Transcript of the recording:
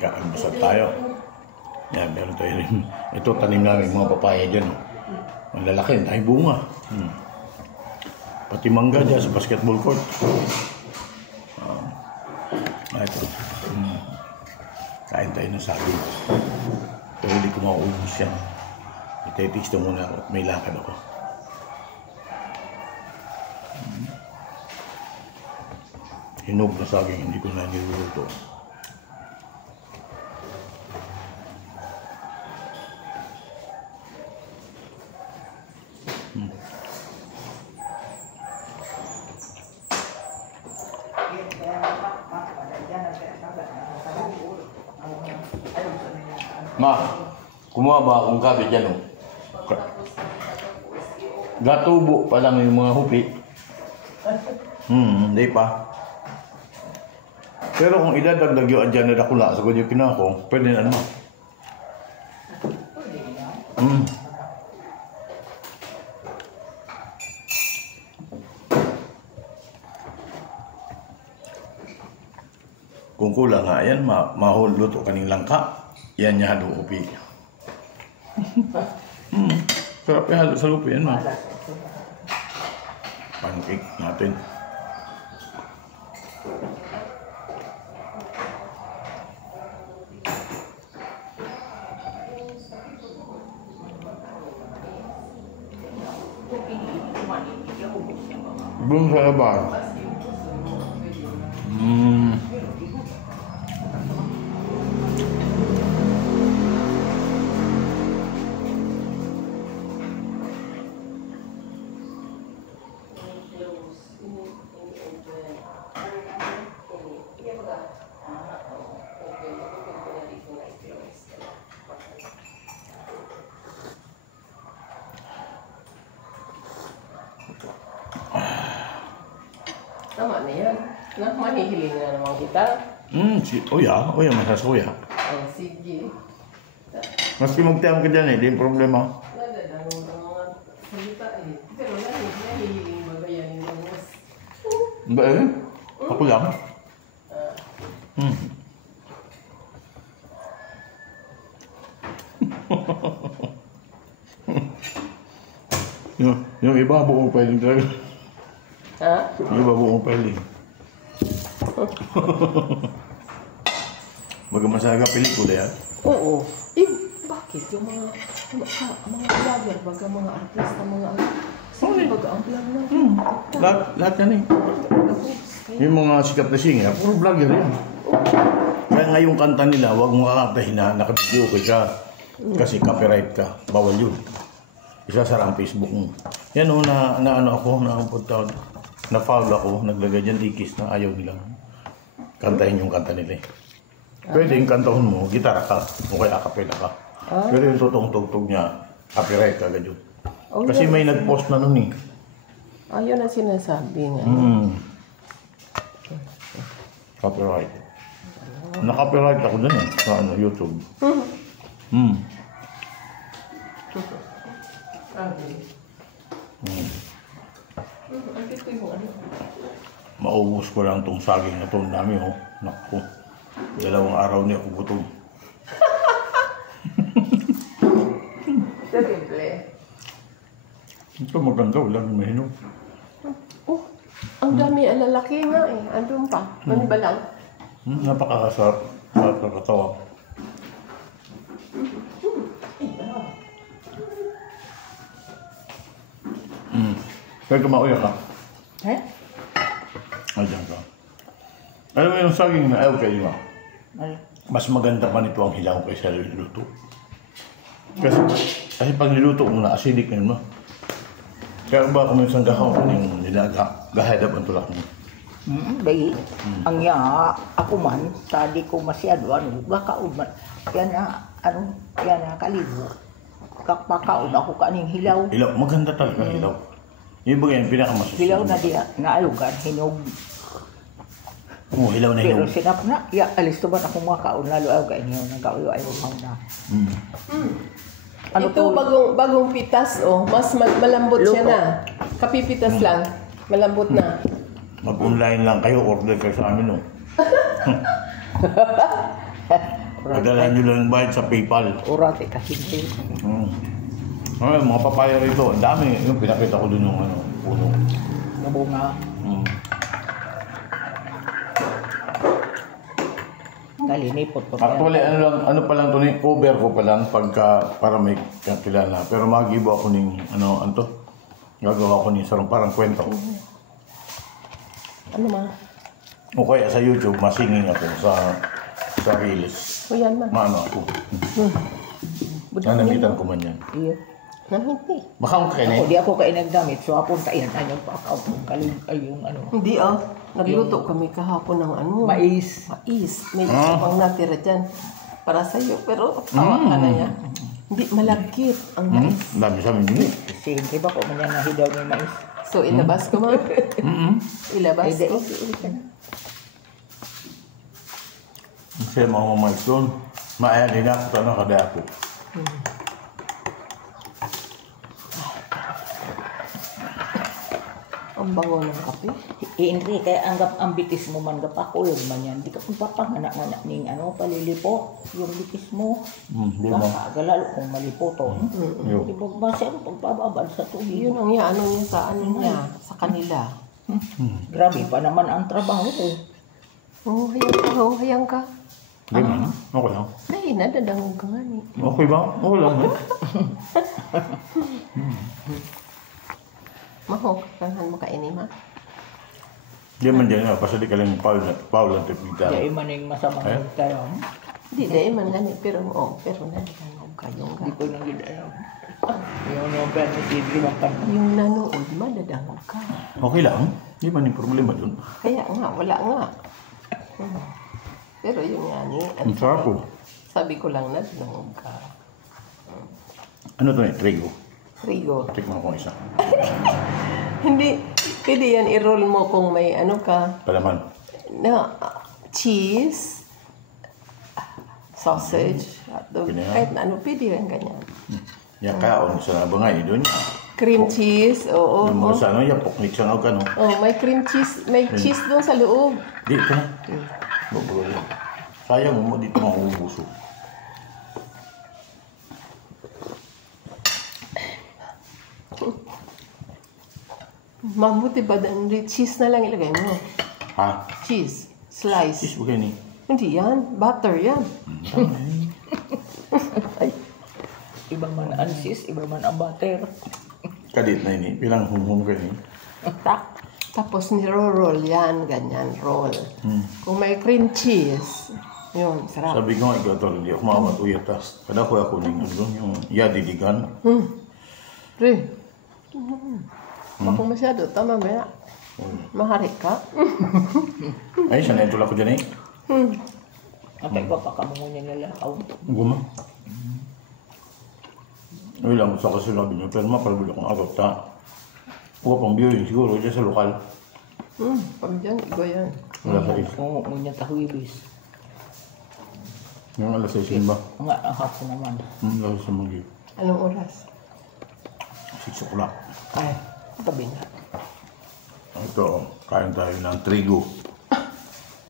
Mag-almusal tayo. Yan, meron tayo rin. Ito, tanim namin mga papaya dyan. Ang lalaki, dahil bunga. Pati mangga dyan sa basketball court. Ito. Kain tayo ng saging. Pero hindi ko mauubos yan. Ite-taste muna ako. May lakad ako. Hinog na saging, hindi ko na niluluto. Ma, kumuha ba akong kabit dyan, oh? Gatubo pa lang yung mga hupi. Hindi pa. Pero kung idadagdag yung adyan na dakula sa kanya kinako, pwede na naman. Kung kulang nga yan, mahuluto kaning langka. Yan niya halo upi. Sarap yung halo sa lupi yan, ma. Pancake natin. Belum saya bar. Tama na yan. Mahihiling na naman kita. Oya, masasoya. Oh, sige. Maski magtiyam ka dyan di problema. Nadadang mga salita eh. Pero nahihiling ba yan yung bangus? Ba Ako lang. Yung iba buong pwedeng talaga. Ha? Yung iba buong pwedeng. Magamasaga pelikula yan? Oo. Bakit? Yung mga vlogger, baga mga artista, mga sige, baga ang vlog na. Lahat yan eh. Yung mga sikat na singer, puro vlogger yan. Kaya nga yung kanta nila, huwag mo kakantahin na nakabidyo ka kasi copyright ka. Bawal yun. Isasara ang Facebook mo. Yan o, na-foul ako, naglagay dyan ikis na ayaw nila. Kantahin yung kanta nila eh. Pwede yung kantahon mo, gitara ka, o kaya acapella ka. Pero yung totoong tugtog niya, copyright ka agad yun. Kasi may nag-post na nun eh. Ayun na sinasabi nga. Copyright. Na-copyright ako dun eh, sa YouTube. Maubos ko lang itong saging na ito. Ang dami oh. Naku. 2 araw niya ako gutom. Simple. Ito maganda. Wala nang mahinog. Oh, ang dami ang lalaki nga eh. Andun pa. Ano ba lang? Napakasarap. Sarap na katawa. Kaya kumauya ka? Ayan ka. Alam mo yung saging na ayaw kayo mo? Mas maganda pa nito ang hilaw kaysa niluto. Kasi pag niluto mo na, acidic yun mo. Kaya ba kung isang gahaw ko yung gahadap ang tulak mo? Dahil, ang nga, ako man, tadi ko masyado, baka uman, yan na, kalibo. Kakpakaon ako kaning hilaw. Hilaw, maganda talaga hilaw. Yung bagay, yung pinakamasasya. Hilaw na diya, naalugan, hinog. Oo, hilaw na hinog. Pero sinap na, alis to ba na kung mga kaon, lalo ayaw ka inyo, nag-ayaw ayaw na. Ano ito, bagong pitas, oh. Mas malambot siya na. Kapipitas lang. Malambot na. Mag-online lang kayo, order kayo sa amin, oh. Padala nyo lang yung bayad sa PayPal. Orate ka hindi. Ay, mga papaya rito, ang dami. Yung pinakita ko dun yung puno. Nabunga. Kalinipot po. Actually, ano pa lang to ni cover ko pa lang pagka para may kakilala. Pero magibo ako ng anto. Gagawa ko ng sarong parang kwento. Ano ma? O kaya sa YouTube, masinging ako sa Reels. O yan ma. Maano ako. Nanamitan ko man yan. Iya. Hindi. Baka akong Ako, kakainin. di ako kayo nagdamit. So, apon ka yan. Ayun pa ako. Yung ano. Hindi Nagluto kami kahapon ng ano. Mais. Mais. May isa pang natira dyan. Para sa'yo. Pero tawa ka na yan. Hindi, malagkit ang mais. Ang dami sa amin din. Kasi hindi ba ko man yan nahidaw ng mais? So, ilabas ko ma. Ilabas Ay, ko. Kasi mga mamais doon. Maayan din ako sa kada ako. Ang bango ng kape. Hindi, kaya ang bitis mo man gapako yun man yan. Di ka pagpapangana-ngana ning palilipo. Yung bitis mo. Di ba? Galalo kung malipo to. Yo. Di ba ba siya pagpababal sa tubig? Yun ang ano niya sa ano niya. Sa kanila. Grabe pa naman ang trabaho ko. Hayang ka. Di ba? Okay lang. Ay, nadadangog ka nga ni. Okay ba? Okay lang. Mahok, kanhan mo kainin ma. Di man dyan nga. Pasali ka lang Paul ang tipita. Kaya man yung masamang tayo. Hindi, dahil man gani. Pero nadadangog kayong Hindi ka. ko nang gidayo. Yung permit, hindi ba pa? Yung nanood, madadangog ka. Okay lang. Di man yung problema dun. Kaya nga, wala nga. Pero yung nga ni, Ang sarap po. sabi ko lang nadadangog ka. Ano to eh? Trigo. Rigo. Tikman ko isa. Hindi, pwede yan i-roll mo kung may ano ka. Palaman. Na cheese, sausage, hotdog, Pwede yan. kahit na ano, pwede yan ganyan. Yan kaon sa nabangay doon. Cream cheese, oo. Yung mga sa ano, yan poknik sa ano. Oh, may cream cheese, may cheese doon sa loob. Di ito na. Babagal yan. Sayang mo dito mahubuso. Mabuti ba cheese na lang ilagay mo? Ha? Cheese, slice. Sis, bagay ni. Hindi yan, butter yan. Iba man ang sis, iba man ang butter. Kadit na ini. Bilang humhum ka ni. Tapos niro-roll yan, ganyan, roll. Kung may cream cheese, yun, sarap. Sabi ko nga ikaw tol, hindi ako mawat uyat ta. Kada ko ako ning ano yung yadidigan. Pre, Bakong masyado, tama ba ya? Maharik ka? Ay, sanay tulak ko dyan eh. Atay ko pa kamungo niya nalakaw. Guma. Ay lang, sa kasulabi niyo. Pero mapalabili akong agap ta. Huwag pang viewing siguro dyan sa lokal. Pag dyan, iba yan. Wala sa is. Oo, niya tahuibis. Yung alas 6 ba? Nga, ang hapon naman. Wala sa magi. Anong oras? 6 o'clock. Ay, tabi na. Ito, kain tayo ng trigo.